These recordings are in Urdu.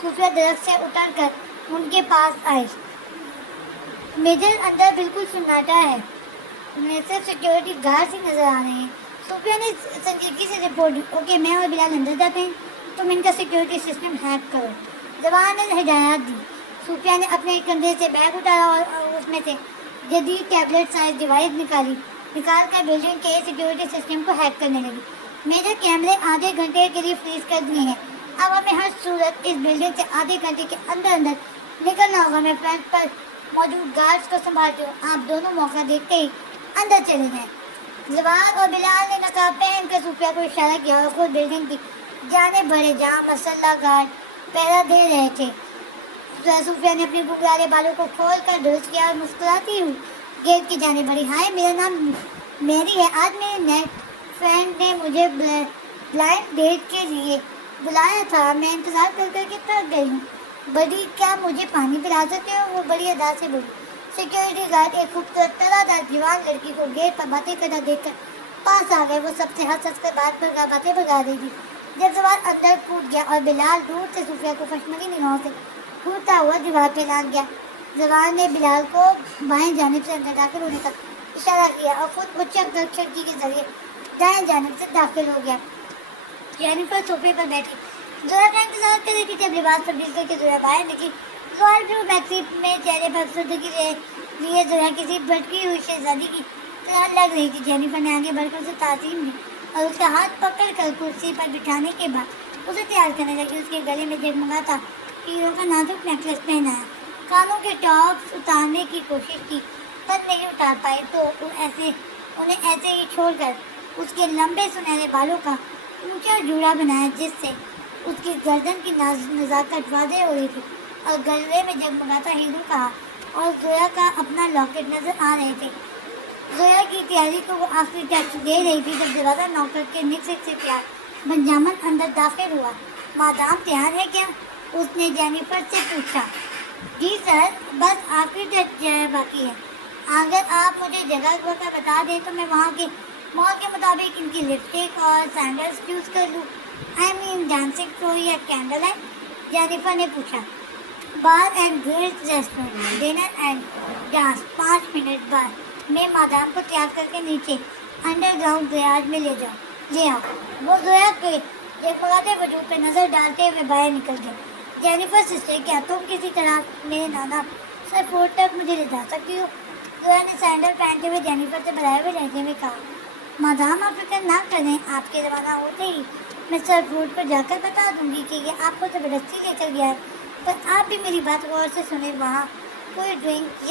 صوفیہ درخت سے اتر کر ان کے پاس آئی۔ میجر اندر بالکل سناٹا ہے، صرف سیکیورٹی گارڈ ہی نظر آ رہے ہیں۔ صوفیہ نے سنجیدگی سے رپورٹ دی، اوکے میں اور بلال اندر جاتے ہیں، تم ان کا سیکیورٹی سسٹم ہیک کرو۔ زبان نے ہدایات دی۔ صوفیہ نے اپنے کندھے سے بیگ اٹھایا اور اس میں سے جدید ٹیبلٹ سائز ڈیوائس نکال کر بلڈنگ کے سیکیورٹی سسٹم کو ہیک کرنے لگی۔ میرے کیمرے آدھے گھنٹے کے لیے فریز کر دیے ہیں، اب ہمیں ہر صورت اس بلڈنگ سے آدھے گھنٹے کے اندر نکلنا ہوگا۔ میں فرنٹ پر موجود گارڈز کو سنبھالتی ہوں، آپ دونوں موقع دیکھتے ہی اندر چلے جائیں۔ زبان اور بلال نے نقاب پہن کر صوفیہ کو اشارہ کیا اور خود بلڈنگ کی جانب بڑھے جہاں مسلح گارڈ پہرا دے رہے تھے۔ صوفیہ نے اپنے گھگھرالے بالوں کو کھول کر درست کیا اور مسکراتی ہوئی گیٹ کی جانب بڑھی۔ ہائے، میرا نام میری ہے، آج میرے نیٹ فرینڈ نے مجھے بلائنڈ ڈیٹ کے لیے بلایا تھا، میں انتظار کر کر کے تھک گئی ہوں۔ بڑی، کیا مجھے پانی پلا سکتے ہو؟ وہ بڑی ادا سے بولی۔ سیکیورٹی گارڈ ایک خوبصورت ترادار جوان لڑکی کو گیٹ پر باتیں کرتا دیکھ کر پاس آ گئے۔ وہ سب سے ہنس کر باتیں بگا رہی تھی جب زبان اندر کود گیا اور بلال دور سے صوفیہ کو خشمگین نگاہوں سے گھورتا ہوا دیوار پہ لگ گیا۔ زبان نے بلال کو بائیں جانب سے اندر داخل ہونے کا اشارہ کیا اور خود اچک کر کھڑکی کے ذریعے دائیں جانب سے داخل ہو گیا۔ جینیفر صوفے پر بیٹھی زورا کا انتظار کر رہی تھی۔ جب لباس تبدیل کر کے زورا باہر نکلی، رائل بلو میکسی میں چہرے پر افسردگی لیے زورا کسی بھٹکی ہوئی شہزادی کی طرح لگ رہی تھی۔ جینیفر نے آگے بڑھ کر اسے تعظیم دی اور اس کا ہاتھ پکڑ کر کرسی پر بٹھانے کے بعد اسے تیار کرنے لگی۔ اس کے گلے میں جگمگاتا ہیروں کا نازک نیکلس پہنایا، کانوں کے ٹاپس اتارنے کی کوشش کی پر نہیں اتار پائی تو انہیں ایسے ہی چھوڑ کر اس کے لمبے سنہرے بالوں کا اونچا جوڑا بنایا جس سے اس کی گردن کی نزاکت واضح ہو رہی تھی اور گلے میں جگمگاتا ہیرو کا اور زویا کا اپنا لاکٹ نظر آ رہے تھے۔ زویا کی تیاری کو وہ آخری ٹچ دے رہی تھی جب دروازہ نوک کر کے نکسک سے پیار بنجامن اندر داخل ہوا۔ مادام تیار ہے کیا؟ اس نے جینیفر سے پوچھا۔ جی سر، بس آخری ٹچ باقی ہے۔ اگر آپ مجھے جگہ وقت بتا دیں تو میں وہاں کے مال کے مطابق ان کی لپسٹک اور سینڈلز چوز کر لوں۔ ڈانسنگ شو یا کینڈل ہے؟ جینیفر نے پوچھا۔ Bar and girls restaurant, dinner and dance 5 minute بعد میں مادام کو تیار کر کے نیچے انڈر گراؤنڈ گیراج میں لے آؤ۔ وہ زویا کے جگمگاتے وجود پہ نظر ڈالتے ہوئے باہر نکل گئے۔ جینیفر سسٹر، کیا تم کسی طرح میرے نانا سر فورٹ تک مجھے لے جا سکتی ہو؟ زویا نے سینڈل پہنتے ہوئے جینیفر سے بڑھائے ہوئے لہجے میں کہا۔ مادام آپ فکر نہ کریں، آپ کے روانہ ہوتے ہی میں سر فورٹ کو جا کر بتا دوں گی کہ یہ آپ کو زبردستی لے کر گیا ہے، پر آپ بھی میری بات غور سے سنیں، وہاں کوئی ڈرنک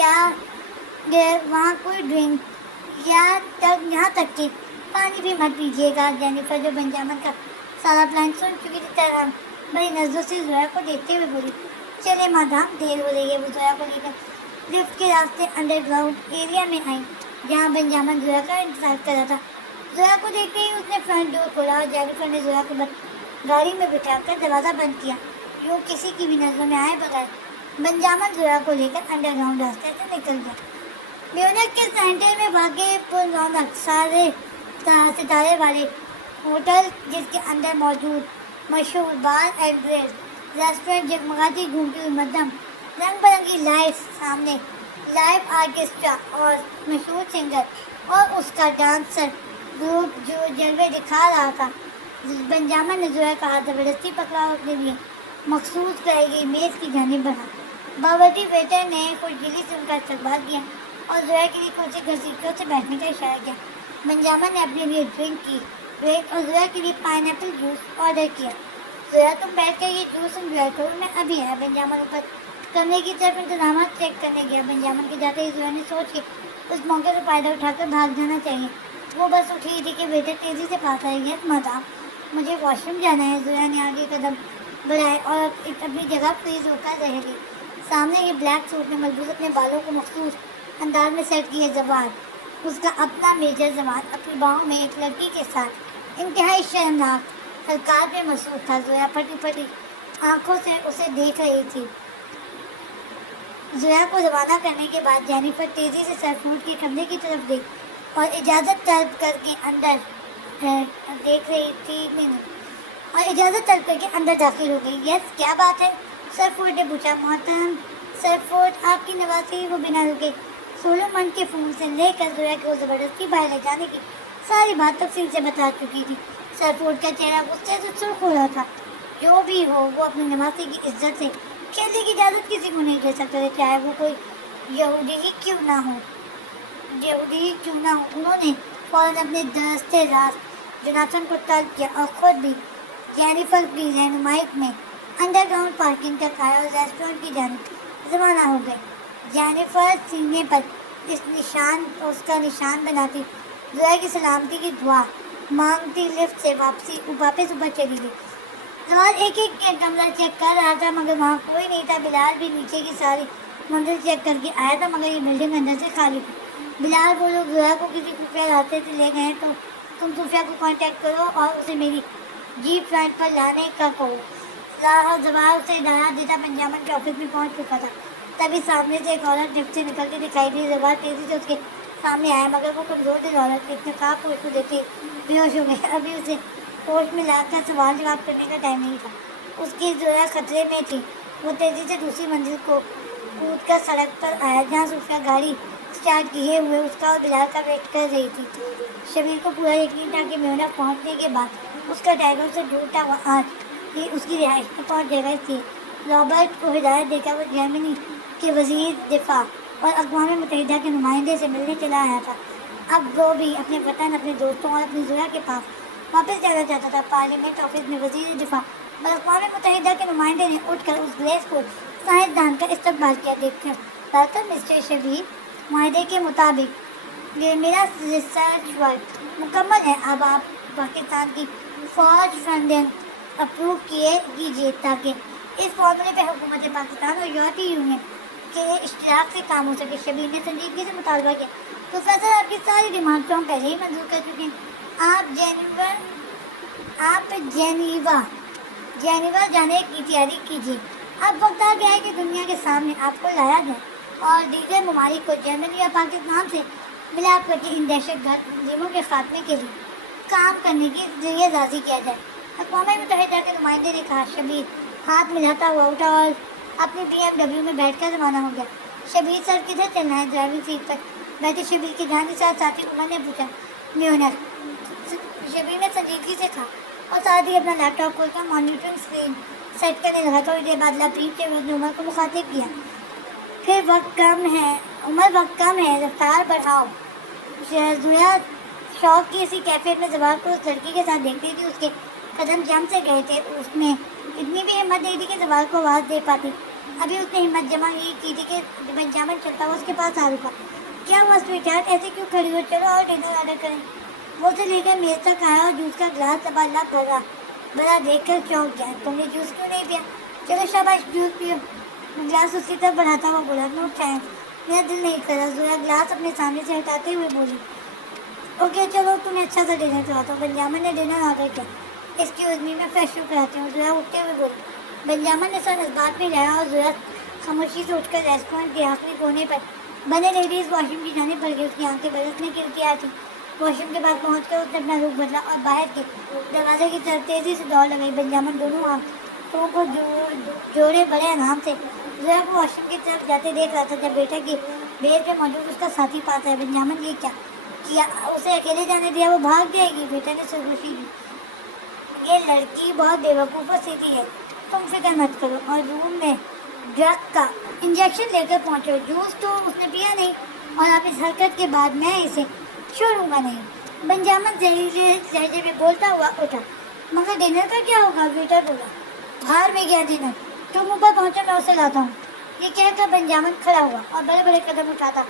یہاں تک کہ پانی بھی مت پیجیے گا۔ جینیفر جو بنجامن کا سارا پلان سن چکی تھی طرح بڑی نظروں سے زویا کو دیکھتے ہوئے بولی۔ چلے مادام، دیر ہو رہی ہے۔ وہ زویا کو لے کر لفٹ کے راستے انڈر گراؤنڈ ایریا میں آئی جہاں بنجامن زویا کا انتظار کر رہا تھا۔ زویا کو دیکھتے ہی اس نے فرنٹ ڈور کھولا اور جینیفر نے زویا کو گاڑی میں بٹھا کر دروازہ بند کیا، یوں کسی کی بھی نظروں میں آئے بغیر۔ بنجامن زویا کو لے کر انڈر گراؤنڈ راستے سے نکل گیا۔ میونک کے سینٹر میں واقع پر رونق ستارے والے ہوٹل، جس کے اندر موجود مشہور بار اینڈ گرل ریسٹورنٹ، جگمگاتی گھومتی ہوئی مدھم رنگ برنگی لائٹس، سامنے لائیو آرکیسٹرا اور مشہور سنگر اور اس کا ڈانسر گروپ جو جلوے دکھا رہا تھا۔ بنجامن نے زویا کا ہاتھ زبردستی پکڑا اور اپنے لیے مخصوص کرائی گئی میز کی جانب بڑھا۔ باورچی ویٹر نے خوش دلی سے ان کا استقبال کیا اور زویا کے لیے کرسی گھسیٹ کر اسے بیٹھنے کا اشارہ کیا۔ بنجامن نے اپنے لیے ڈرنک کی ریٹ اور زویا کے لیے پائن ایپل جوس آرڈر کیا۔ زویا تم بیٹھ کر یہ جوس انجوائے کرو، میں ابھی آیا۔ بنجامن اوپر کمرے کی طرف انتظامات چیک کرنے گیا۔ بنجامن کے جاتے ہی زویا نے سوچ کے اس موقع سے فائدہ اٹھا کر بھاگ جانا چاہیے۔ وہ بس اٹھی تھی کہ ویٹر تیزی سے پاس آئی۔ یس مادام، مجھے واش روم جانا ہے۔ زویا نے آگے قدم بڑھائے اور اپنی جگہ فریز ہو کر رہ گئی۔ سامنے یہ بلیک سوٹ میں ملبوس اپنے بالوں کو مخصوص انداز میں سیٹ کیے زبان، اس کا اپنا میجر زبان اپنی باہوں میں ایک لڑکی کے ساتھ انتہائی شرمناک حرکات میں مصروف تھا۔ زویا پھٹی پھٹی آنکھوں سے اسے دیکھ رہی تھی۔ زویا کو روانہ کرنے کے بعد جینیفر تیزی سے سر فورٹ کے کمرے کی طرف گئی اور اجازت طلب کر کے اندر داخل ہو گئی۔ یس، کیا بات ہے؟ سر فورڈ نے پوچھا، محترم سر فورڈ، آپ کی نوازی وہ بنا رکے سولومن کے فون سے لے کر زویا کو زبردستی باہر لے جانے کی ساری بات تفصیل سے بتا چکی تھی۔ سر فورڈ کا چہرہ غصے سے سرخ ہو رہا تھا۔ جو بھی ہو، وہ اپنی نوازی کی عزت سے کھیلنے کی اجازت کسی کو نہیں دے سکتے تھے، چاہے وہ کوئی یہودی ہی کیوں نہ ہو۔ انہوں نے فوراً اپنے دستے راست جوناتھن کو طلب کیا اور خود بھی جینیفر کی رہنمائی میں انڈر گراؤنڈ پارکنگ تک آئے اور ریسٹورنٹ کی جانب روانہ ہو گئے۔ جینیفر سینے پر اس کا نشان بناتی، زویا کی سلامتی کی دعا مانگتی لفٹ سے واپس اوپر چلی گئی۔ زوال ایک کمرہ چیک کر رہا تھا مگر وہاں کوئی نہیں تھا۔ بلال بھی نیچے کی ساری منزل چیک کر کے آیا تھا مگر یہ بلڈنگ اندر سے خالی تھی۔ بلال، وہ لوگ زویا کو کسی خفیہ راستے سے لے گئے تو تم صوفیہ کو کانٹیکٹ کرو اور اسے میری جیپ فرنٹ پر لانے کا کہو۔ زوال اسے ہدایات دیتا بنجامن کے آفس میں پہنچ چکا تھا۔ تبھی سامنے سے ایک عورت لفٹ سے نکلتی دکھائی دی۔ زوال تیزی سے اس کے سامنے آیا مگر وہ کمزور دل عورت ایک نقاب پوش کو دیکھ کے بے ہوش ہو گئی۔ ابھی اسے ہوش میں لا کر سوال جواب کرنے کا ٹائم نہیں تھا۔ اس کی زویا خطرے میں تھی۔ وہ تیزی سے دوسری منزل کو کود کر سڑک پر آیا جہاں صوفیہ گاڑی اسٹارٹ کیے ہوئے اس کا اور بلال کا ویٹ کر رہی تھی۔ شبیر کو پورا یقین تھا کہ میونخ پہنچنے کے بعد اس کا ٹائیگر سے ڈھونڈتا ہوا آج ہی اس کی رہائش میں پہنچ جائے گا۔ اس لیے رابرٹ کو ہدایت دے کر وہ جرمنی کے وزیر دفاع اور اقوام متحدہ کے نمائندے سے ملنے چلا آیا تھا۔ اب وہ بھی اپنے وطن، اپنے دوستوں اور اپنی زویا کے پاس واپس جانا چاہتا تھا۔ پارلیمنٹ آفس میں وزیر دفاع اور اقوام متحدہ کے نمائندے نے اٹھ کر اس گلیس کو سائنسدان کا استقبال کیا۔ دیکھ کر برتن مسٹر شبیر، معاہدے کے مطابق یہ میرا ریسرچ ورک مکمل ہے۔ اب آپ پاکستان کی فوج فنڈنگ اپروو کیجیے تاکہ اس فارمولے پہ حکومت پاکستان اور یورپی یونین کے اشتراک سے کام ہو سکے۔ شبیر نے سنجیدگی سے مطالبہ کیا، پروفیسر آپ کی ساری ڈیمانڈ تو ہم پہلے ہی منظور کر چکے ہیں۔ آپ جینیوا جانے کی تیاری کیجیے۔ اب وقت آ گیا ہے کہ دنیا کے سامنے آپ کو لایا جائے اور دیگر ممالک کو جرمنی اور پاکستان سے ملاپ کر کے ان دہشت گرد تنظیموں کے خاتمے کے لیے کام کرنے کی ذریعہ سازی کیا جائے۔ اقوام متحدہ کے نمائندے نے کہا۔ شبیر ہاتھ ملاتا ہوا اٹھا اور اپنی BMW میں بیٹھ کر روانہ ہو گیا۔ شبیر سر کدھر چلنا ہے؟ ڈرائیونگ سیٹ پر بیٹھے شبیر کے جانب ساتھ ساتھی عمر نے پوچھا۔ میونخ، شبیر نے سنجیدگی سے کہا اور ساتھ ہی اپنا لیپ ٹاپ کھول کر مانیٹرنگ اسکرین سیٹ کرنے لگا۔ تھوڑی دیر بعد لبریب کے نے عمر کو مخاطب کیا۔ پھر وقت کم ہے، رفتار بڑھاؤ۔ زویا شوق کی اسی کیفیت میں زوال کو اس لڑکی کے ساتھ دیکھتی تھی۔ اس کے قدم جم سے گئے تھے۔ اس نے اتنی بھی ہمت نہیں تھی کہ زوال کو آواز دے پاتی۔ ابھی اس نے ہمت جمع ہی کی تھی کہ بنجامن چلتا ہوا اس کے پاس آ رکا۔ کیا ہوا سویٹ ہارٹ، ایسے کیوں کھڑی ہو؟ چلو اور ڈنر آرڈر کریں۔ وہ اسے لے کر میز تک آیا اور جوس کا گلاس لبالب بھرا دیکھ کر چونک گیا۔ تم نے جوس کیوں نہیں پیا؟ چلو شاباش، جوس پیو۔ گلاس اس کی طرف بڑھاتا ہوا بولا۔ نو تھینکس، میرا دل نہیں کر رہا۔ زویا گلاس اپنے سامنے سے ہٹاتے ہوئے بولی۔ اوکے چلو، تمہیں اچھا سا ڈنر کراتا ہوں۔ بنجامن نے ڈنر آرڈر کیا۔ ایکسکیوز می، میں فریش ہو کراتی ہوں، زویا اٹھتے ہوئے بولی۔ بنجامن نے سر اس بات میں لایا اور زویا خاموشی سے اٹھ کر ریسٹورنٹ کے آخری کونے پر بنے لیڈیز واش روم کی جانب بڑھ گئی۔ اس کی آنکھیں برسنے کی ارتیا تھی۔ واش روم کے بعد پہنچ کر اس نے اپنا رخ بدلا اور باہر کے دروازے کی طرف تیزی سے دوڑ لگائی۔ بنجامن دونوں ہاتھوں کو جوڑے بڑے آرام سے زویا کو واش روم کی طرف جاتے دیکھ رہا تھا۔ جب بیٹا کی بیڈ پہ موجود اس کا ساتھی پاس آیا، بنجامن یہ کیا اسے اکیلے جانے دیا؟ وہ بھاگ جائے گی۔ بیٹا نے سرگوشی کی۔ یہ لڑکی بہت بے وقوف اور سیدھی ہے، تم فکر مت کرو۔ اور روم میں ڈرگ کا انجیکشن لے کر پہنچو۔ جوس تو اس نے پیا نہیں اور اب اس حرکت کے بعد میں اسے چھوڑوں گا نہیں۔ بنجامن زہریلے لہجے میں بولتا ہوا اٹھا۔ مگر ڈنر کا کیا ہوگا؟ ویٹر بولا۔ باہر میں گیا ڈنر، تم اوپر پہنچو، میں اسے لاتا ہوں۔ یہ کہہ کر بنجامن کھڑا ہوا اور بڑے بڑے قدم اٹھاتا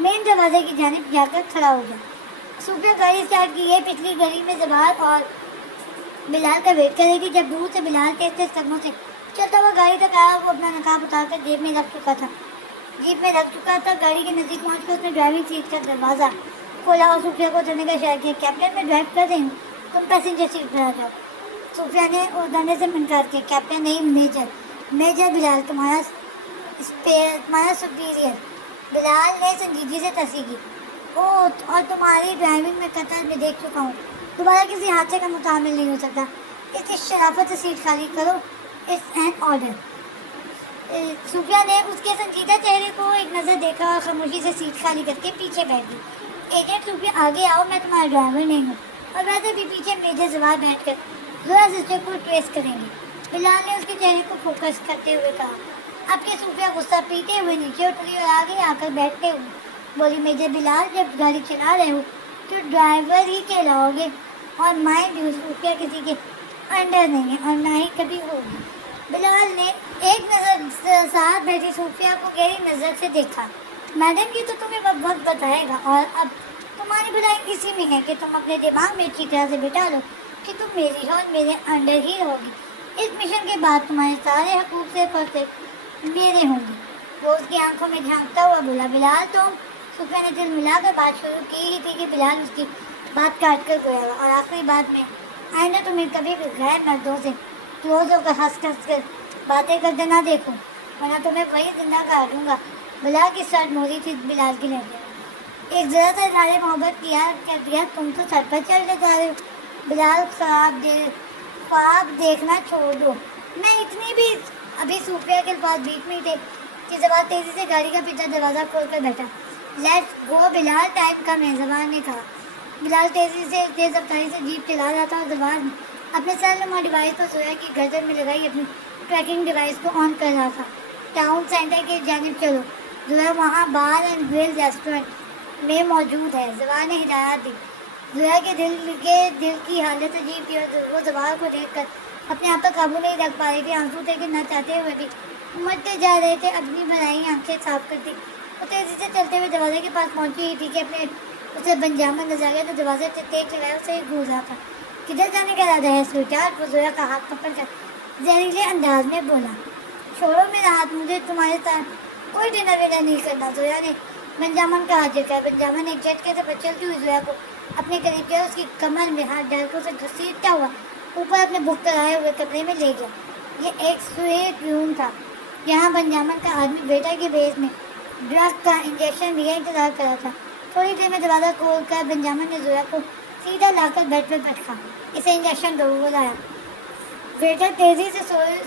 مین دروازے کی جانب جا کر کھڑا ہو گیا۔ صوفیہ گاڑی اسٹارٹ کی ہے۔ پچھلی گلی میں زوال اور بلال کا ویٹ کر رہی تھی۔ جب دور سے بلال تیز تیز قدموں سے چلتا ہوا گاڑی تک آیا، وہ اپنا نقاب اتار کر جیب میں رکھ چکا تھا۔ گاڑی کے نزدیک پہنچ کر اس نے ڈرائیونگ سیٹ کا دروازہ کھولا اور صوفیہ کو اترنے کا اشارہ کیا۔ کیپٹن، میں ڈرائیو کر رہی ہوں، تم پیسنجر سیٹ پر آ جاؤ۔ صوفیہ نے اترنے سے انکار کیا۔ کیپٹن نہیں، میجر بلال، تمہارا سپیریئر۔ بلال نے سنجیدگی سے تصدیق کی۔ اور تمہاری ڈرائیونگ میں قطر میں دیکھ چکا ہوں، دوبارہ کسی حادثے کا متعامل نہیں ہو سکتا۔ اس کی شرافت سے سیٹ خالی کرو، اٹس این آرڈر۔ صوفیہ نے اس کے سنجیدہ چہرے کو ایک نظر دیکھا اور خاموشی سے سیٹ خالی کر کے پیچھے بیٹھ گئی۔ ایجنٹ صوفیہ آگے آؤ، میں تمہارا ڈرائیور نہیں ہوں۔ اور ویسے بھی پیچھے میجر زوار بیٹھ کر زورا سسٹر کو ٹریس کریں گے۔ بلال نے اس کے چہرے کو فوکس کرتے ہوئے کہا۔ اب کے صوفیہ غصہ پیتے ہوئے نیچے اتری اور آگے آ کر بیٹھتے ہوئے بولی، میجر بلال، جب گاڑی چلا رہے ہو تو ڈرائیور ہی چلاؤ گے، اور مائنڈ یو، صوفیہ کسی کے انڈر نہیں ہے اور نہ ہی کبھی ہوگی۔ بلال نے ایک نظر ساتھ بیٹھی صوفیہ کو گہری نظر سے دیکھا۔ میڈم، یہ تو تمہیں وقت بتائے گا، اور اب تمہاری بھلائی اسی میں ہے کہ تم اپنے دماغ میں اچھی طرح سے بٹھا لو کہ تم میری ہو اور میرے انڈر ہی رہو گی۔ اس مشن کے بعد تمہارے سارے حقوق سے پرفیکٹ میرے ہوں گے۔ وہ اس کی آنکھوں میں جھانکتا ہوا بولا، بلال تم؟ صوفیہ نے دل ملا کر بات شروع کی ہی تھی کہ بلال اس کی بات کاٹ کر گیا، اور آخری بات میں، آئندہ تمہیں کبھی بھی غیر مردوں سے کلوز ہو کر ہنس کر باتیں کرتے نہ دیکھو، ورنہ تمہیں وہی زندہ کر دوں گا۔ بلال کی سر موری تھی بلال کی لہجے میں۔ ایک ذرا سا اظہار محبت کیا کر دیا، تم تو سر پر چل جا رہے ہو۔ بلال خواب دیکھنا چھوڑ دو۔ میں اتنی بھی ابھی صوفیہ کے الفاظ بیچ میں ہی تھے کہ زبان تیزی سے گاڑی کا پیچھا دروازہ کھول کر بیٹھا۔ لیٹس گو بلال، ٹائم کم ہے، زبان نے کہا۔ بلال تیز رفتاری سے جیپ چلا رہا تھا اور زبان اپنے سیل نما ڈیوائس پر زویا کی گردن میں لگائی اپنی ٹریکنگ ڈیوائس کو آن کر رہا تھا۔ ٹاؤن سینٹر کی جانب چلو، زویا وہاں بار اینڈ گرل ریسٹورنٹ میں موجود ہے، زبان نے ہدایات دی۔ زویا کے دل کی حالت عجیب تھی اور وہ زبان کو دیکھ کر اپنے آپ پر قابو نہیں رکھ پا رہی تھی۔ آنسو تھے کہ نہ چاہتے ہوئے بھی امڑتے جا رہے تھے۔ اپنی بھلائی آنکھیں صاف کرتی وہ تیزی سے چلتے ہوئے دروازے کے پاس پہنچی ہی تھی کہ اپنے اسے بنجامن نظر آ گیا تو دروازے سے تیز چلائے اسے گھور رہا تھا۔ کدھر جانے کا ارادہ ہے سویٹہارٹ؟ وہ زویا کا ہاتھ پکڑ کر زہریلے انداز میں بولا۔ چھوڑو میرا ہاتھ، مجھے تمہارے ساتھ کوئی ڈنر ونر نہیں کرنا، زویا نے بنجامن کا ہاتھ جھٹکا۔ بنجامن ایک جھٹکے سے بچلتی ہوئی زویا کو اپنے قریب کیا، اس کی کمر میں ہاتھ ڈال کر اسے گھسیٹتا ہوا اوپر اپنے بک کرائے ہوئے کمرے میں لے گیا۔ یہ ایک سویٹ روم تھا، یہاں بنجامن کا آدمی بیٹا کے بیس میں ڈرگ کا انجیکشن لیا انتظار کر رہا تھا۔ تھوڑی دیر میں دروازہ کھول کر بنجامن نے زویا کو سیدھا لا کر بیڈ پر بیٹھا۔ اسے انجیکشن دو، وہ لایا۔ ویٹر تیزی سے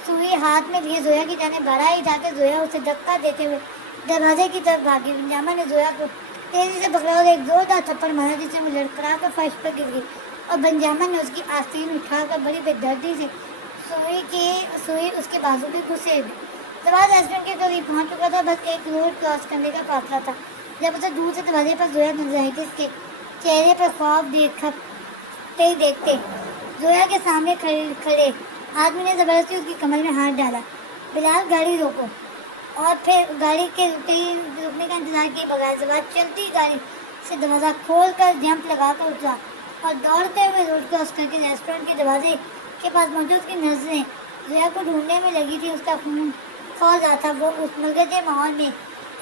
سوئی ہاتھ میں لیے زویا کی جانب بڑھا ہی تھا کہ زویا اسے دھکا دیتے ہوئے دروازے کی طرف بھاگی۔ بنجامن نے زویا کو تیزی سے پکڑا اور ایک زوردار تھپڑ مارا جس سے وہ لڑکھڑا کر فرش پر گر گئی، اور بنجامن نے اس کی آستین اٹھا کر بڑی بے دردی سے سوئی اس کے بازو پہ گھسیٹ دی۔ زوال ریسٹورنٹ کے قریب پہنچ چکا تھا، بس ایک روڈ کراس کرنے کا فاصلہ تھا جب اسے دور سے دروازے پر زویا نظر آئی تھی۔ اس کے چہرے پر خواب دیکھتے زویا کے سامنے کھڑے آدمی نے زبردستی اس کی کمر میں ہاتھ ڈالا۔ بلال، گاڑی روکو، اور پھر گاڑی کے رکنے کا انتظار کیے بغیر زوال چلتی گاڑی سے دروازہ کھول کر جمپ لگا کر اترا اور دوڑتے ہوئے روڈ کراس کر کے ریسٹورنٹ کے دروازے کے پاس پہنچے۔ اس کی نظریں زویا کو ڈھونڈنے میں لگی تھی، اس کا خون کھول رہا تھا۔ وہ اس ملگتے ماحول میں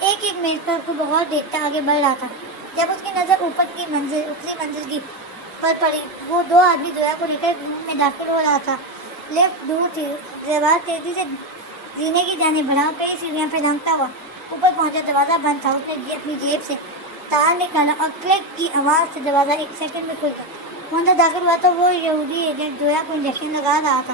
ایک میز پر کو بہت دیکھتا آگے بڑھ رہا تھا۔ جب اس کی نظر اتلی منزل کی پر پڑی، وہ دو آدمی زویا کو لے کر روم میں داخل ہو رہا تھا۔ لفٹ دور تھی۔ زوال تیزی سے زینے کی جانب بڑھا، کئی سیڑھیاں پہ لھانکتا ہوا اوپر پہنچا۔ دروازہ بند تھا۔ اس نے اپنی جیب سے تار نکالا اور کلک کی آواز سے دروازہ ایک سیکنڈ میں کھل گیا۔ وہ اندر داخل ہوا تو وہ یہودی ایجنٹ زویا کو انجیکشن لگا رہا تھا۔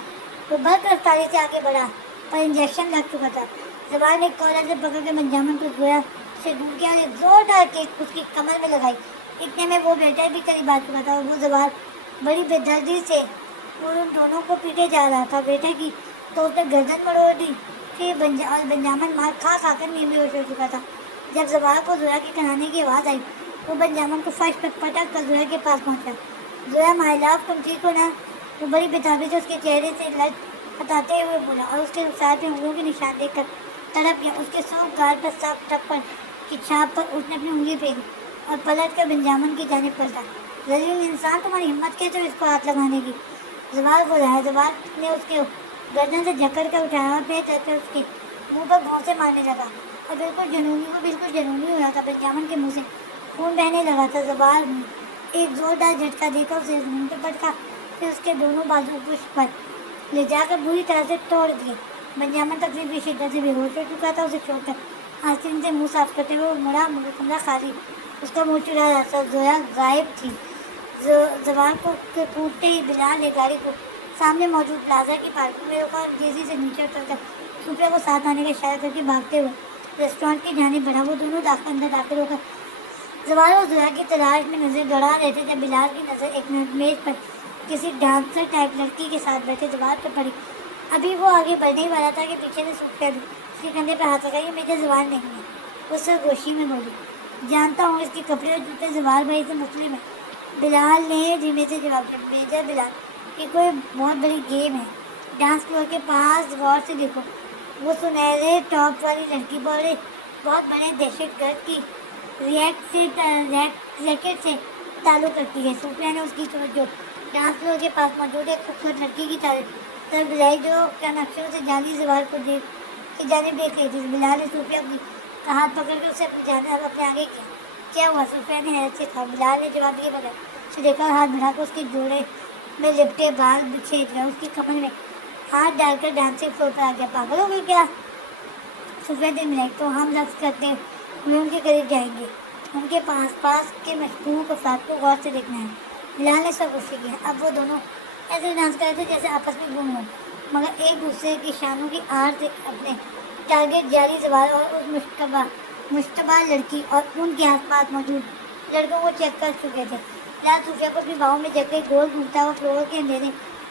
وہ برق رفتاری سے آگے بڑھا پر انجیکشن لگ چکا تھا۔ زوال نے کالر سے پکڑ کے بنجامن کو زویا سے دور کیا اور ایک زوردار کک اس کی کمر میں لگائی۔ اتنے میں وہ بیٹا بھی قریب آ چکا تھا اور وہ زوال بڑی بے دردی سے ان دونوں کو پیٹے جا رہا تھا۔ بیٹے کی تو اس نے گردن مڑوڑ دی تھی اور بنجامن مار کھا کر نیند بے ہوش ہو چکا تھا۔ جب زوال کو زویا کے کھنانے کی آواز آئی، وہ بنجامن کو فرش پر پٹک کر زویا کے پاس پہنچا۔ زویا، مائی لو، تم ٹھیک ہو نا؟ وہ بڑی بےتابی سے اس کے چہرے سے لٹ ہٹاتے ہوئے بولا اور اس کے رخسار پہ انگلیوں کے نشان دیکھ کر تڑپ گیا۔ اس کے سوکھ گال پر سخت تھپڑ کی چھاپ پر اس نے اپنی انگلی پھیری اور پلٹ کر بنجامن کی جانب پلٹا۔ ذلیل انسان، تمہاری ہمت کیسے اس کو ہاتھ لگانے کی؟ زوال بولا ہے۔ زوال نے اس کے گردن سے جھکڑ کر اٹھایا اور پھر چل کر اس کے منہ پر گھونسے مارنے لگا اور بالکل جنونی ہو رہا تھا۔ بنجامن کے منہ سے خون بہنے لگا تھا۔ زوال نے ایک زوردار جھٹکا دے کر اسے زمین پہ پٹکا، پھر اس کے دونوں بازو پشت پر لے جا کر بری طرح سے توڑ دیے۔ بنجامن تقریب کی شدت سے بے ہوش ہو چکا تھا۔ اسے چھوڑ کر آستین سے منہ صاف کرتے ہوئے مڑا، کمرہ خالی، اس کا منہ چڑھا رہا تھا۔ زویا غائب تھی۔ زوال کو کوٹتے ہی بلال نے گاڑی کو سامنے موجود پلازا کی پارکنگ میں رکا اور تیزی سے نیچے اتر کر صوفیہ کو ساتھ آنے کا اشارہ کر کے بھاگتے ہوئے ریسٹورینٹ کی جانب بڑھا. وہ دونوں اندر داخل ہو کر زوال اور زہرا کی تلاش میں نظر دوڑا رہے تھے جب بلال کی نظر ایک میز پر کسی ڈانسر ٹائپ لڑکی کے ساتھ بیٹھے زوال پر پڑی. ابھی وہ آگے بڑھنے ہی والا تھا کہ پیچھے سے صوفیہ بھی اس کے کندھے پر ہاتھ رکھا. یہ میجر زوال نہیں ہے, وہ سرگوشی میں بولی. جانتا ہوں, اس کے کپڑے اور جوتے زوال بھائی سے مسلم ہیں. بلال نے دھیمے سے جواب دیا. میجر بلال, یہ کوئی بہت بڑی گیم ہے. ڈانس فلور کے پاس غور سے دیکھو. وہ سنہرے ٹاپ والی لڑکی بہت بڑے دہشت گرد کی ریکٹ سے تعلق رکھتی ہے. صوفیہ نے اس کی توجہ ڈانس فلور کے پاس موجود ایک خوبصورت لڑکی کی طرف بلائی جو کنکشوں سے جانی زوال کو کی جانب دیکھ رہی تھی. بلال نے صوفیہ کا ہاتھ پکڑ کر اسے اپنے آگے کیا. کیا ہوا؟ صوفیہ نے حیرت سے کہا. بلال نے جواب دیے بغیر اسے دیکھا اور ہاتھ بڑھا کر اس کے جوڑے میں لپٹے بال بچھیڑ گیا. اس کی کمر میں ہاتھ ڈال کر ڈانسنگ فلور پر آ گیا. پاگل ہو گئی کیا؟ صوفیہ دل ملائی. تو ہم رقص کرتے ہوئے ان کے قریب جائیں گے. ان کے پاس کے مشکوک افراد کو غور سے دیکھنا ہے. بلال نے سرگوشی کی. اب وہ دونوں ایسے ڈانس کر رہے تھے جیسے آپس میں گم ہوں, مگر ایک دوسرے کی شانوں کی آڑ سے اپنے ٹارگیٹ جاری زوال اور اس مشتبہ لڑکی اور ان کے آس پاس موجود لڑکوں کو چیک کر چکے تھے. بلال صوفیہ کو اپنی باہوں میں جگ کے گول گھومتا ہوا فلور کے اندھیرے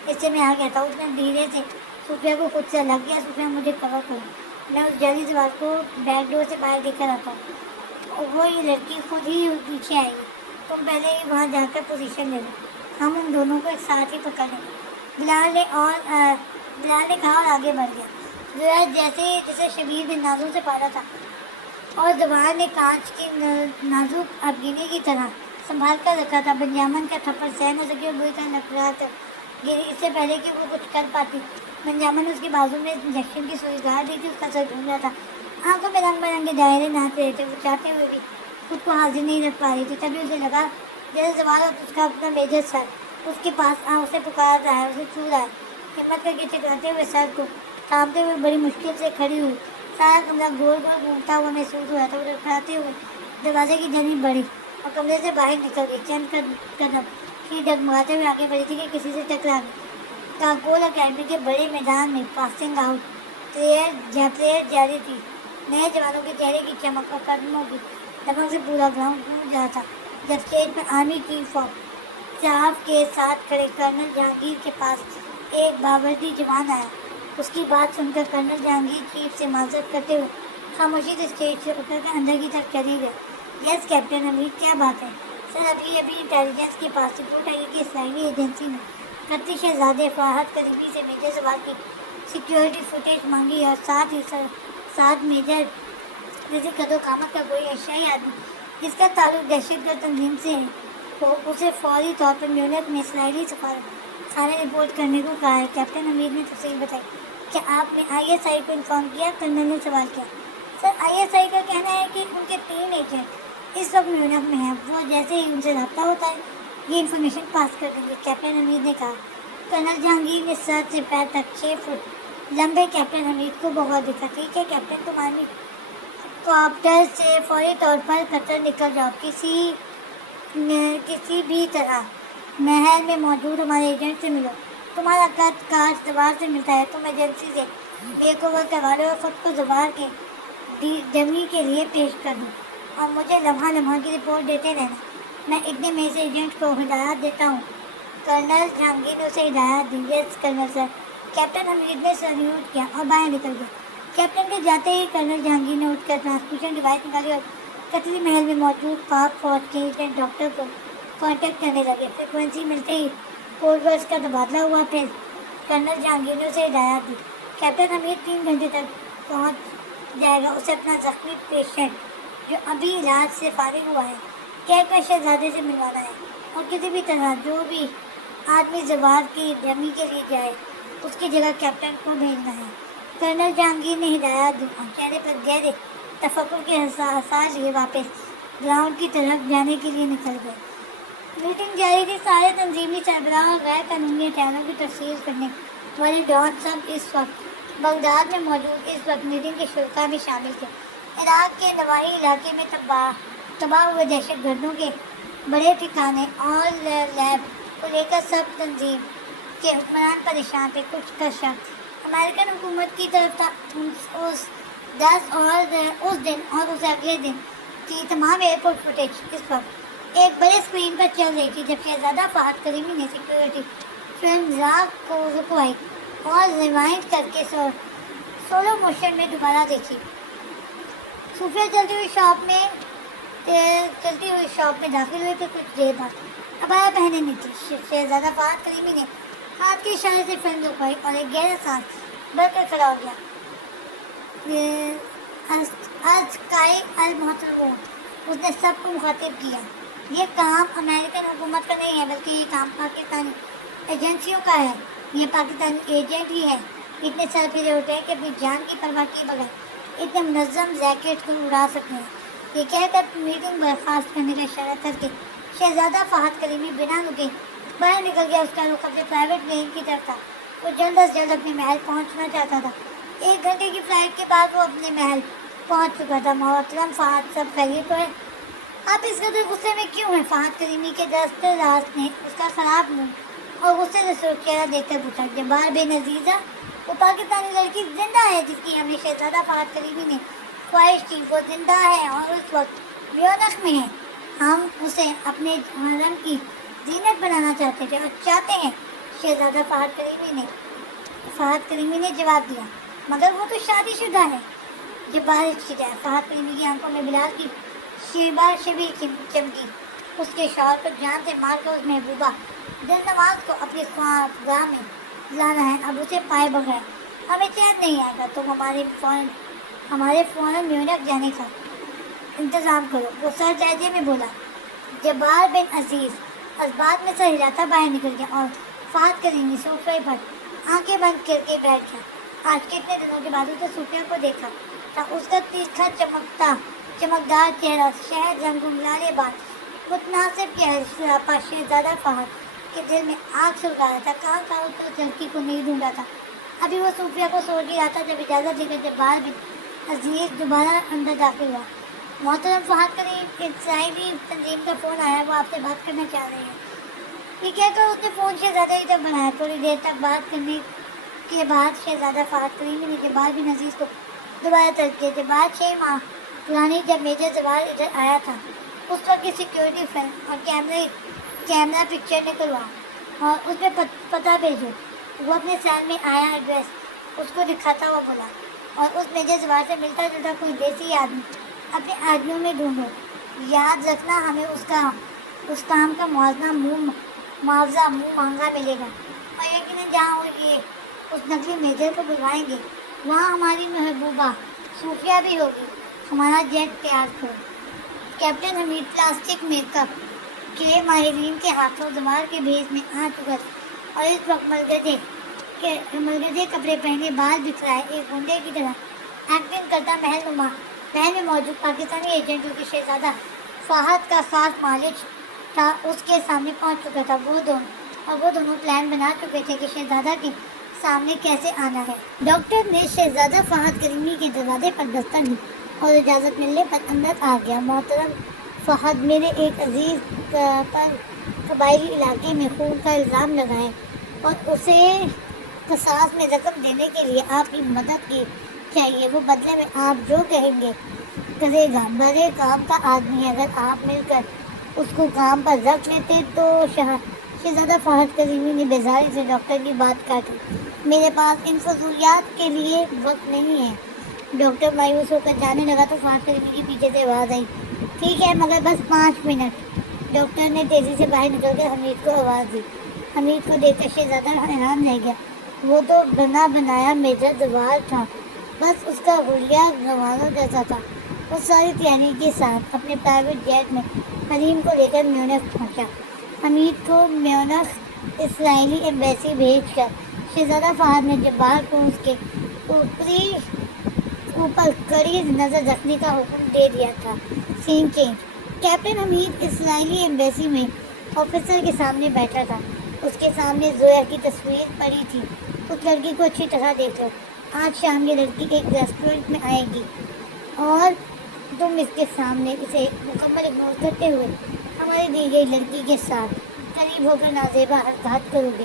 حصے میں آ گیا تھا. اس نے دھیرے سے صوفیہ کو خود سے الگ کیا. صوفیہ, مجھے کور کرو, میں اس جعلی زوال کو بیک ڈور سے باہر دیکھ کر آتا ہوں. وہ یہ لڑکی خود ہی پیچھے آئے گی. تم پہلے ہی وہاں جا کر پوزیشن لے لو, ہم ان دونوں کو ایک ساتھ ہی پکڑ لیں گے. بلال نے کہا اور آگے بڑھ گیا. ذرا جیسے شبیر بن نازوں سے پارا تھا اور زوال نے کانچ کی نازک افغینی کی طرح سنبھال کر رکھا تھا. بنجامن کا تھپڑ سہ نہ سکی اور بری طرح لکڑا کر گری. اس سے پہلے کہ وہ کچھ کر پاتی, بنجامن نے اس کے بازو میں انجیکشن کی سوئی گاڑ دی تھی. اس کا سر گھوم رہا تھا, آنکھوں میں رنگ برنگے دائرے ناچ رہے تھے. وہ چاہتے ہوئے بھی خود کو حاضر نہیں رکھ پا رہی تھی. تبھی اسے لگا جیسے زوال اور اس کا اپنا میجر سر اس کے پاس اسے پکار رہا ہے, اسے چھو رہا ہے. ہمت کر کے چکراتے ہوئے سر کو تھامتے ہوئے بڑی مشکل سے کھڑی ہوئی. سارا کمرہ گول گول گھومتا ہوا محسوس ہو رہا تھا. وہ لڑکھڑاتے ہوئے دروازے کی جانب بڑھی اور کمرے سے باہر نکل گئی. چند قدم ہی ڈگمگاتے ہوئے آگے بڑھی تھی کہ کسی سے ٹکرا گئی. کاکول اکیڈمی کے بڑے میدان میں پاسنگ آؤٹ پریئر جاری تھی. نئے جوانوں کے چہرے کی چمک اور قدموں کی دمک سے پورا گراؤنڈ گونج رہا تھا. جب stage per army chief of staff کے ساتھ کھڑے کرنل جہانگیر کے پاس ایک باوردی جوان آیا. اس کی بات سن کر کرنل جہانگیر چیف سے معذرت کرتے ہوئے خاموشی سے اسٹیج سے اتر کر اندر کی طرف چلی گئے. یس کیپٹن حمید, کیا بات ہے؟ سر, ابھی انٹیلیجنس کے پاس رپورٹ آئی کہ اسرائیلی ایجنسی نے قطری شہزادے فہد قریبی سے میجر زوال کی سیکیورٹی فوٹیج مانگی اور ساتھ میجر جیسے قد و قامت کا کوئی ایشیائی آدمی جس کا تعلق دہشت گرد تنظیم سے ہے اسے فوری طور پر میونخ میں اسرائیلی سفارت خانے رپورٹ کرنے کو کہا ہے. کیپٹن حمید نے تفصیل بتائی. کیا آپ نے آئی ایس آئی کو انفارم کیا؟ کرنل نے سوال کیا. سر, آئی ایس آئی کا کہنا ہے کہ ان کے 3 ایجنٹ اس وقت میونخ میں ہیں. وہ جیسے ہی ان سے رابطہ ہوتا ہے یہ انفارمیشن پاس کر دیں گے, کیپٹن حمید نے کہا. کرنل جہانگیر نے سر سے پیر تک 6 فٹ لمبے کیپٹن حمید کو بغور دیکھا. ٹھیک ہے کیپٹن, تم آرمی کاپٹر سے فوری طور پر قطر نکل جاؤ. کسی بھی طرح محل میں موجود ہمارے ایجنٹ سے ملو. تمہارا قد کار زوال سے ملتا ہے. تم ایجنسی سے میک اوور کروا لو اور خود کو زوال کے ڈمی کے لیے پیش کر دو اور مجھے لمحہ لمحہ کی رپورٹ دیتے رہنا. میں اتنے میں سے ایجنٹ کو ہدایات دیتا ہوں. کرنل جہانگیر نے اسے ہدایت دی. یس کرنل سر. کیپٹن حمید نے سلیوٹ کیا اور باہر نکل گیا. کیپٹن کے جاتے ہی کرنل جہانگیر نے اٹھ کر ٹرانسمیشن ڈیوائس نکالی اور قطری محل میں موجود پاک فوج کے ایجنٹ ڈاکٹر کو کانٹیکٹ کرنے لگے. فریکوینسی ملتے ہی کوڈ ورڈز کا تبادلہ ہوا. پھر کرنل جہانگیر نے اسے ہدایات دی. کیپٹن حمید 3 گھنٹے تک پہنچ جائے گا. اسے اپنا زخمی پیشنٹ جو ابھی علاج سے فارغ ہوا ہے کہہ کر شہزادے سے ملوانا ہے اور کسی بھی طرح جو بھی آدمی زوال کی ڈمی کے لیے جائے اس کی جگہ کیپٹن کو بھیجنا ہے. کرنل جہانگیر نے ہدایات دی اور چہرے پر گہرے تفکر کے احساس لیے واپس گراؤنڈ کی طرف جانے کے لیے نکل گئے. میٹنگ جاری تھی. سارے تنظیمی سربراہ اور غیر قانونی ہتھیاروں کی تفصیل کرنے والے ڈان سب اس وقت بغداد میں موجود. اس وقت میٹنگ کے شرکاء میں شامل تھے. عراق کے نواحی علاقے میں تباہ ہوئے دہشت گردوں کے بڑے ٹھکانے اور لیب کو لے کر سب تنظیم کہ حکمران پریشان تھے، کچھ کا شک امریکن حکومت کی طرف تھا۔ اس 10 اور اس دن اور اس اگلے دن کی تمام ایئرپورٹ فوٹیج اس وقت ایک بڑے اسکرین پر چل رہی تھی جب شہزادہ فہد کریمی نے سیکیورٹی فلم راگ کو رکوائی اور ریوائنڈ کر کے سولو موشن میں دوبارہ دیکھی۔ صوفیہ چلتی ہوئی شاپ میں داخل ہوئی تو کچھ دیر بعد ابایا پہنے نکلی۔ شہزادہ فہد کریمی نے ہاتھ کے اشارے سے فلم رکوائی اور ایک گہرا سانس بھر کر کھڑا ہو گیا۔ المحترمون، اس نے سب کو مخاطب کیا، یہ کام امریکن حکومت کا نہیں ہے بلکہ یہ کام پاکستانی ایجنسیوں کا ہے۔ یہ پاکستانی ایجنٹ ہی ہے اتنے سر پھرے ہوتے ہیں کہ اپنی جان کی پرواہ کیے بغیر اتنے منظم ریکٹ کو اڑا سکتے ہیں۔ یہ کہہ کر میٹنگ برخاست کرنے کا اشارہ کر کے شہزادہ فہد کریمی بنا رکے باہر نکل گیا۔ اس کا رخ اپنے پرائیویٹ پلین کی طرف تھا۔ وہ جلد از جلد اپنے محل پہنچنا چاہتا تھا۔ 1 گھنٹے کی فلائٹ کے بعد وہ اپنے محل پہنچ چکا تھا۔ محترم فہد، سب خیریت تو ہے؟ آپ اس قدر غصے میں کیوں ہیں؟ فہد کریمی کے دست راست نے اس کا خراب منہ اور غصے سے سرخ چہرہ دیکھ کر پوچھا، جبار بن عزیزہ، وہ پاکستانی لڑکی زندہ ہے جس کی ہمیں شہزادہ فہد کریمی نے خواہش کی؟ وہ زندہ ہے اور اس وقت میونخ میں ہے۔ ہم اسے اپنے حرم کی زینت بنانا چاہتے تھے اور چاہتے ہیں۔ شہزادہ فہد کریمی نے جواب دیا، مگر وہ تو شادی شدہ ہے۔ جب بارش کی جائے، فہد کریمی کی آنکھوں میں بلال کی شبیر چمکی۔ اس کے شوہر کو جان سے مار کر اس محبوبہ دل نواز کو اپنی خواہگاہ میں لانا ہے۔ اب اسے پائے بغیر ہمیں چین نہیں آئے گا، تو ہمارے فوراً میونخ جانے کا انتظام کرو۔ وہ سر جائزے میں بولا۔ جبار بن عزیز اسباب میں سر ہلاتا باہر نکل گیا اور فہد کریمی صوفے پر آنکھیں بند کر کے بیٹھ گیا۔ آج کتنے دنوں کے بعد اسے صوفیہ کو دیکھا تھا۔ اس کا تیکھا چمکدار چہرہ، شہد رنگ گملالے بال، متناسب سراپا شہزادہ فہد کے دل میں آگ سلگا رہا تھا۔ کہاں کا اس لڑکی کو نہیں ڈھونڈا تھا۔ ابھی وہ صوفیہ کو سوچ ہی رہا تھا جب اجازت لے کر جبار بن عزیز دوبارہ اندر داخل ہوا۔ محترم فہد کریم، اسرائیلی تنظیم کا فون آیا، وہ آپ سے بات کرنا چاہ رہے ہیں۔ یہ کہہ کر اس نے فون شہزادہ کی طرف بڑھایا۔ تھوڑی دیر تک بات کرنے کے بعد شہزادہ فہد کریمی نے جبار بن عزیز کو دوبارہ طلب کیا۔ جبار 6 ماہ پرانی جب میجر زوال ادھر آیا تھا، اس وقت کی سیکیورٹی فلم اور کیمرہ پکچر نکلوا اور اس میں پتہ بھیجو۔ وہ اپنے سال میں آیا ایڈریس اس کو دکھاتا ہوا بولا، اور اس میجر زوال سے ملتا جلتا کوئی دیسی آدمی اپنے آدمیوں میں ڈھونڈو۔ یاد رکھنا، ہمیں اس کام کا معاوضہ منہ مانگا ملے گا، اور یقیناً جہاں وہ یہ اس نقلی میجر کو بلوائیں گے وہاں ہماری محبوبہ صوفیہ بھی ہوگی۔ ہمارا جیٹ تیار کرو۔ کیپٹن حمید پلاسٹک میک اپ کے ماہرین کے ہاتھوں زوال کے بھیس میں آ چکا تھا، اور اس وقت ملگجے کپڑے پہنے، بال بکھرائے، ایک گنڈے کی طرح ایکٹنگ کرتا محل میں موجود پاکستانی ایجنٹوں کے شہزادہ فہد کا خاص مالک تھا اس کے سامنے پہنچ چکا تھا۔ وہ دونوں پلان بنا چکے تھے کہ شہزادہ کے سامنے کیسے آنا ہے۔ ڈاکٹر نے شہزادہ فہد کریمی کے دروازے پر دستک دی اور اجازت ملنے پر اندر آ گیا۔ محترم فہد، میرے ایک عزیز پر قبائلی علاقے میں خون کا الزام لگائے اور اسے قصاص میں رقم دینے کے لیے آپ کی مدد کی چاہیے۔ وہ بدلے میں آپ جو کہیں گے کرے گا۔ بڑے کام کا آدمی ہے، اگر آپ مل کر اس کو کام پر رکھ لیتے تو۔ شہزادہ فہد کریمی نے بیزاری سے ڈاکٹر کی بات کاٹی۔ میرے پاس ان فضولیات کے لیے وقت نہیں ہے۔ ڈاکٹر مایوس ہو کر جانے لگا تو فہد کریمی کے پیچھے سے آواز آئی، ٹھیک ہے مگر بس 5 منٹ۔ ڈاکٹر نے تیزی سے باہر نکل کر حمید کو آواز دی۔ حمید کو دیکھ کر شہزادہ حیران رہ گیا۔ وہ تو بنا بنایا میجر زوال تھا، بس اس کا حلیہ گنواروں جیسا تھا۔ وہ ساری تیاری کے ساتھ اپنے پرائیویٹ جیٹ میں حریم کو لے کر میونخ پہنچا۔ حمید کو میونخ اسرائیلی ایمبیسی بھیج کر شہزادہ فہد نے جبار کو اس کے اوپر کڑی نظر رکھنے کا حکم دے دیا تھا۔ سین چینج۔ کیپٹن حمید اسرائیلی ایمبیسی میں آفیسر کے سامنے بیٹھا تھا۔ اس کے سامنے زویا کی تصویر پڑی تھی۔ اس لڑکی کو اچھی طرح دیکھو، آج شام یہ لڑکی ایک ریسٹورنٹ میں آئے گی اور تم اس کے سامنے اسے مکمل اگنور کرتے ہوئے ہماری دی گئی لڑکی کے ساتھ قریب ہو کر نازیبا حرکات کرو گے۔